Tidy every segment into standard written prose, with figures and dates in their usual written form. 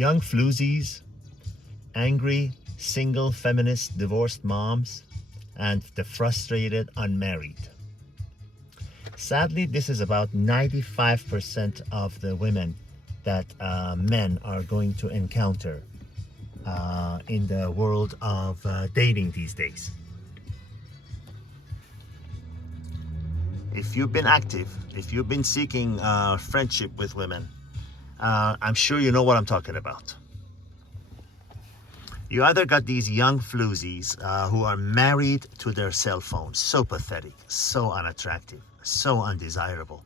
young floozies, angry single feminist divorced moms, and the frustrated unmarried. Sadly, this is about 95% of the women that men are going to encounter in the world of dating these days. If you've been active, if you've been seeking friendship with women, I'm sure you know what I'm talking about. You either got these young floozies who are married to their cell phones. So pathetic, so unattractive, so undesirable.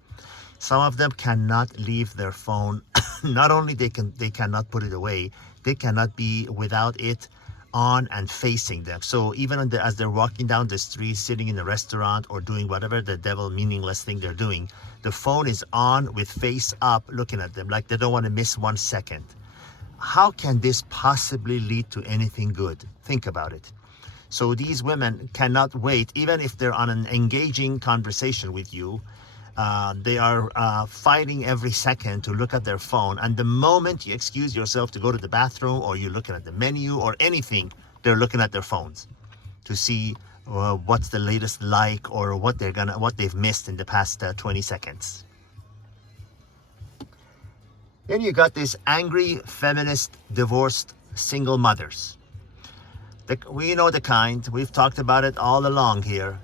Some of them cannot leave their phone. Not only they cannot put it away, they cannot be without it on and facing them. So even as they're walking down the street, sitting in a restaurant, or doing whatever the devil meaningless thing they're doing, the phone is on with face up, looking at them like they don't want to miss 1 second. How can this possibly lead to anything good? Think about it. So these women cannot wait, even if they're on an engaging conversation with you. They are fighting every second to look at their phone. And the moment you excuse yourself to go to the bathroom, or you're looking at the menu or anything, they're looking at their phones to see what's the latest like, or what they've missed in the past 20 seconds. Then you got these angry feminist divorced single mothers. We know the kind. We've talked about it all along here.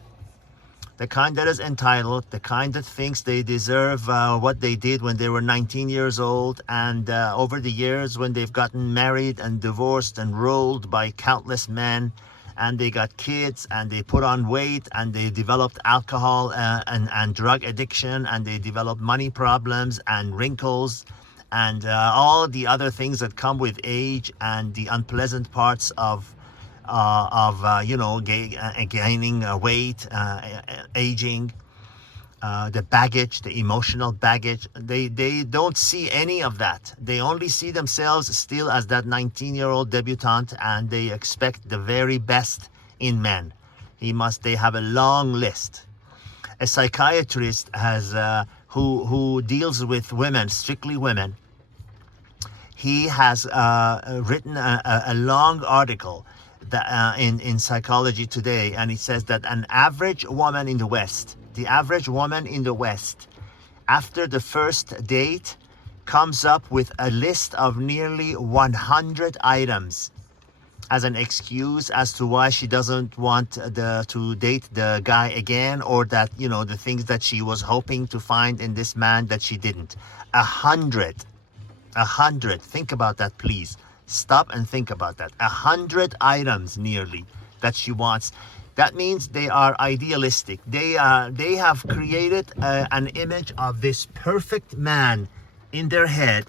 The kind that is entitled, the kind that thinks they deserve what they did when they were 19 years old, and over the years when they've gotten married and divorced and rolled by countless men, and they got kids, and they put on weight, and they developed alcohol and drug addiction, and they developed money problems and wrinkles, and all the other things that come with age, and the unpleasant parts of gaining weight, aging, the baggage, the emotional baggage. They don't see any of that. They only see themselves still as that 19-year-old debutante, and they expect the very best in men. They have a long list. A psychiatrist who deals with women, strictly women, he has written a long article that, in Psychology Today, and it says that an average woman in the West, after the first date, comes up with a list of nearly 100 items as an excuse as to why she doesn't want to date the guy again, or that, the things that she was hoping to find in this man that she didn't. 100. Think about that, please. Stop and think about that. 100 items nearly that she wants. That means they are idealistic. They have created an image of this perfect man in their head,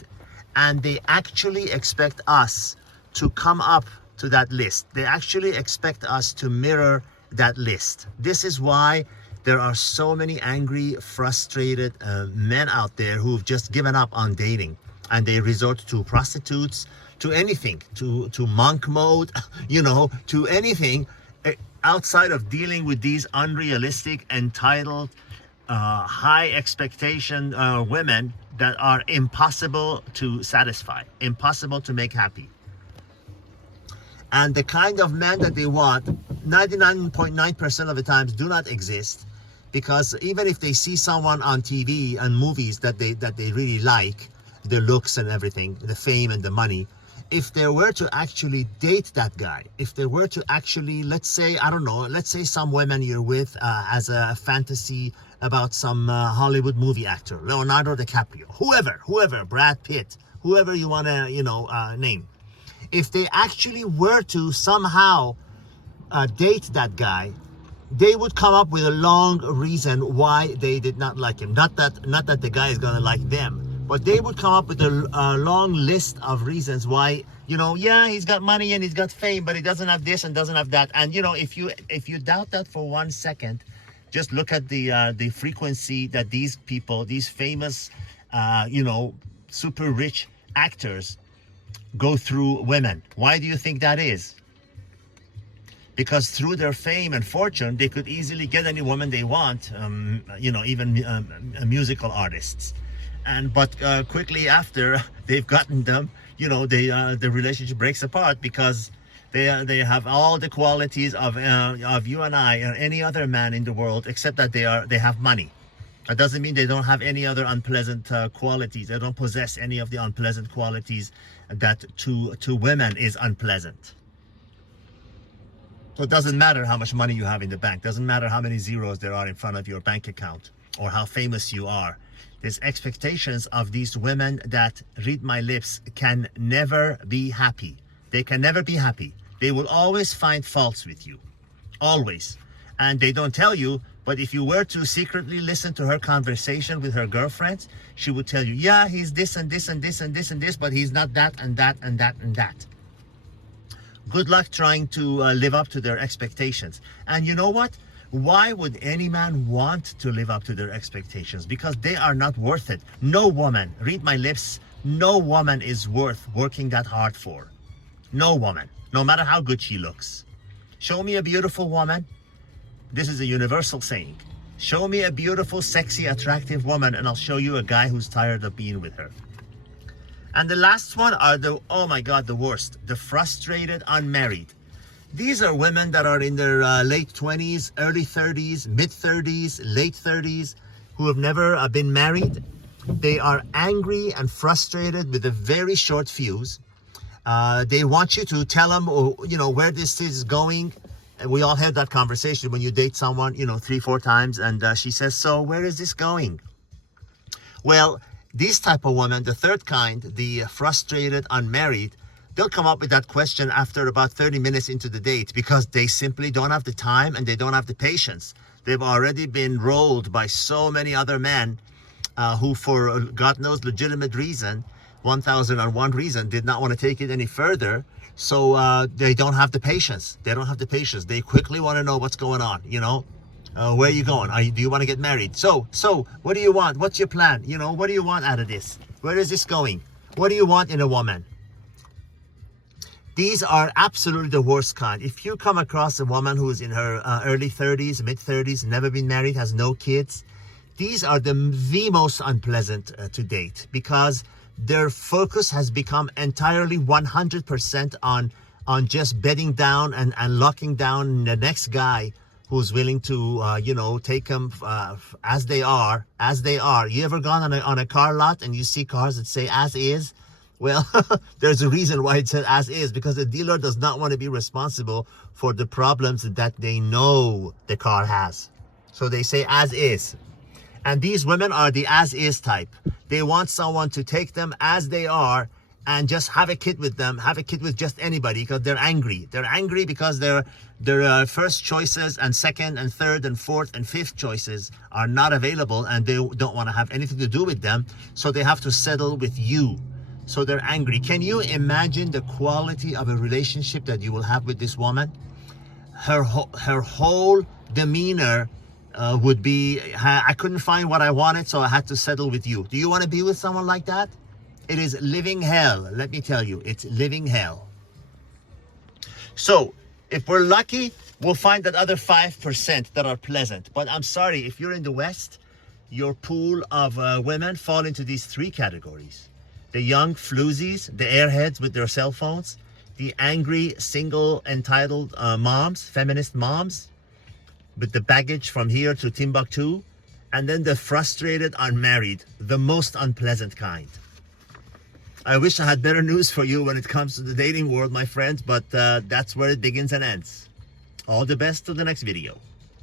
and they actually expect us to come up to that list. They actually expect us to mirror that list. This is why there are so many angry, frustrated men out there who've just given up on dating, and they resort to prostitutes, to anything, to monk mode, to anything outside of dealing with these unrealistic, entitled, high expectation women that are impossible to satisfy, impossible to make happy. And the kind of men that they want, 99.9% of the times do not exist, because even if they see someone on TV and movies that they really like, the looks and everything, the fame and the money, if they were to actually date that guy, if they were to actually, let's say some women you're with as a fantasy about some Hollywood movie actor, Leonardo DiCaprio, whoever, Brad Pitt, whoever you want to, name. If they actually were to somehow date that guy, they would come up with a long reason why they did not like him. Not that the guy is going to like them, but they would come up with a long list of reasons why, he's got money and he's got fame, but he doesn't have this and doesn't have that. And, if you doubt that for 1 second, just look at the frequency that these people, these famous, super rich actors go through women. Why do you think that is? Because through their fame and fortune, they could easily get any woman they want, even musical artists. But quickly after they've gotten them, you know, the relationship breaks apart because they have all the qualities of you and I or any other man in the world, except that they have money. That doesn't mean they don't have any other unpleasant qualities. They don't possess any of the unpleasant qualities that to women is unpleasant. So it doesn't matter how much money you have in the bank. Doesn't matter how many zeros there are in front of your bank account or how famous you are. There's expectations of these women that, read my lips, can never be happy. They can never be happy. They will always find faults with you. Always. And they don't tell you, but if you were to secretly listen to her conversation with her girlfriends, she would tell you, yeah, he's this and this and this and this and this, but he's not that and that and that and that. Good luck trying to live up to their expectations. And you know what? Why would any man want to live up to their expectations? Because they are not worth it. No woman, read my lips, no woman is worth working that hard for. No woman, no matter how good she looks. Show me a beautiful woman. This is a universal saying. Show me a beautiful, sexy, attractive woman, and I'll show you a guy who's tired of being with her. And the last one are oh my God, the worst. The frustrated unmarried. These are women that are in their late 20s, early 30s, mid 30s, late 30s, who have never been married. They are angry and frustrated with a very short fuse. They want you to tell them, you know, where this is going. And we all had that conversation when you date someone, you know, 3-4 times, and she says, so where is this going? Well, these type of women, the third kind, the frustrated unmarried, they'll come up with that question after about 30 minutes into the date because they simply don't have the time and they don't have the patience. They've already been rolled by so many other men who, for God knows legitimate reason, 1001 reason, did not want to take it any further. So they don't have the patience. They don't have the patience. They quickly want to know what's going on, you know. Where are you going? Do you want to get married? So what do you want? What's your plan? You know, what do you want out of this? Where is this going? What do you want in a woman? These are absolutely the worst kind. If you come across a woman who is in her early 30s, mid 30s, never been married, has no kids, these are the most unpleasant to date because their focus has become entirely 100% on just bedding down and locking down the next guy who's willing to, you know, take them as they are. You ever gone on a car lot and you see cars that say as is? Well, there's a reason why it says as is, because the dealer does not want to be responsible for the problems that they know the car has. So they say as is. And these women are the as is type. They want someone to take them as they are and just have a kid with them, have a kid with just anybody, because they're angry. They're angry because their first choices and second and third and fourth and fifth choices are not available, and they don't want to have anything to do with them. So they have to settle with you. So they're angry. Can you imagine the quality of a relationship that you will have with this woman? Her whole demeanor would be, I couldn't find what I wanted, so I had to settle with you. Do you want to be with someone like that? It is living hell. Let me tell you, it's living hell. So if we're lucky, we'll find that other 5% that are pleasant. But I'm sorry, if you're in the West, your pool of women fall into these 3 categories. The young floozies, the airheads with their cell phones, the angry, single, entitled moms, feminist moms, with the baggage from here to Timbuktu, and then the frustrated unmarried, the most unpleasant kind. I wish I had better news for you when it comes to the dating world, my friends, but that's where it begins and ends. All the best to the next video.